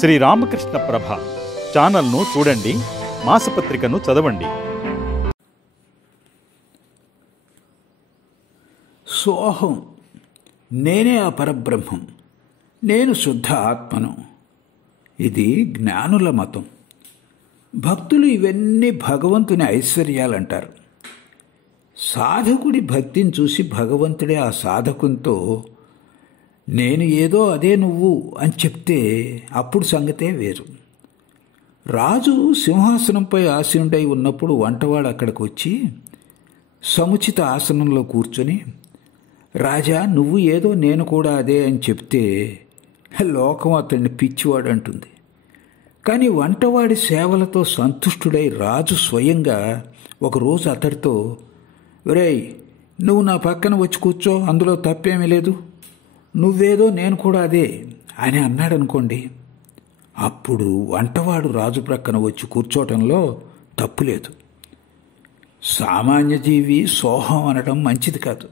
శ్రీ రామకృష్ణ ప్రభ ఛానల్ను చూడండి, మాసపత్రికను చదవండి. సోహం, నేనే ఆ పరబ్రహ్మం, నేను శుద్ధ ఆత్మను. ఇది జ్ఞానుల మతం. భక్తులు ఇవన్నీ భగవంతుని ఐశ్వర్యాలంటారు. సాధకుడి భక్తిని చూసి భగవంతుడే ఆ సాధకునితో నేను ఏదో అదే నువ్వు అని చెప్తే అప్పుడు సంగతే వేరు. రాజు సింహాసనంపై ఆసీనుడై ఉన్నప్పుడు వంటవాడు అక్కడికి వచ్చి సముచిత ఆసనంలో కూర్చొని, రాజా నువ్వు ఏదో నేను కూడా అదే అని చెప్తే లోకం అతన్ని పిచ్చివాడు అంటుంది. కానీ వంటవాడి సేవలతో సంతుష్టుడై రాజు స్వయంగా ఒకరోజు అతడితో, ఒరేయ్ నువ్వు నా పక్కన వచ్చి కూర్చో, అందులో తప్పేమీ లేదు, నువ్వేదో నేను కూడా అదే అని అన్నాడనుకోండి, అప్పుడు వంటవాడు రాజు ప్రక్కన వచ్చి కూర్చోవటంలో తప్పులేదు. సామాన్య జీవి సోహం అనడం మంచిది కాదు.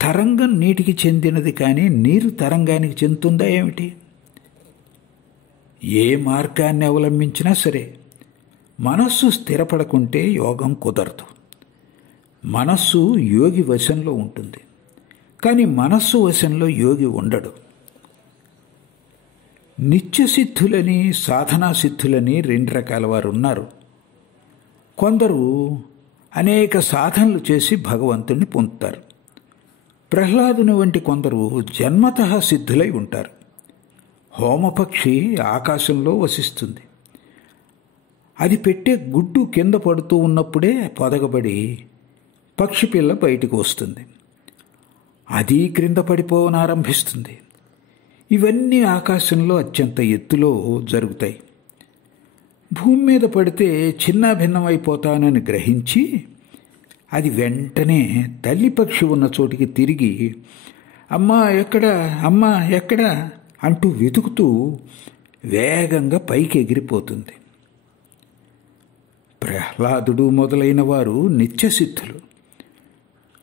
తరంగం నీటికి చెందినది కానీ నీరు తరంగానికి చెందుతుందా ఏమిటి? ఏ మార్గాన్ని అవలంబించినా సరే మనస్సు స్థిరపడకుంటే యోగం కుదరదు. మనస్సు యోగి వశంలో ఉంటుంది, కానీ మనస్సు వశంలో యోగి ఉండడు. నిత్యసిద్ధులని సాధనా సిద్ధులని రెండు రకాల వారు ఉన్నారు. కొందరు అనేక సాధనలు చేసి భగవంతుణ్ణి పొందుతారు. ప్రహ్లాదుని వంటి కొందరు జన్మతః సిద్ధులై ఉంటారు. హోమపక్షి ఆకాశంలో వసిస్తుంది. అది పెట్టే గుడ్డు కింద పడుతూ ఉన్నప్పుడే పొదగబడి పక్షి పిల్ల బయటికి వస్తుంది. అది క్రింద పడిపోవనారంభిస్తుంది. ఇవన్నీ ఆకాశంలో అత్యంత ఎత్తులో జరుగుతాయి. భూమి మీద పడితే చిన్నాభిన్నమైపోతానని గ్రహించి అది వెంటనే తల్లి పక్షి ఉన్న చోటికి తిరిగి అమ్మా ఎక్కడా, అమ్మా ఎక్కడా అంటూ వెతుకుతూ వేగంగా పైకి ఎగిరిపోతుంది. ప్రహ్లాదుడు మొదలైన వారు నిత్యసిద్ధులు.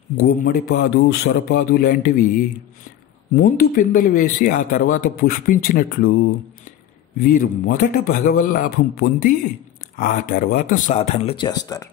గుమ్మడిపాదు, సొరపాదు లాంటివి ముందు పిందెలు వేసి ఆ తర్వాత పుష్పించినట్లు వీరు మొదట భగవల్లాభం పొంది ఆ తర్వాత సాధనలు చేస్తారు.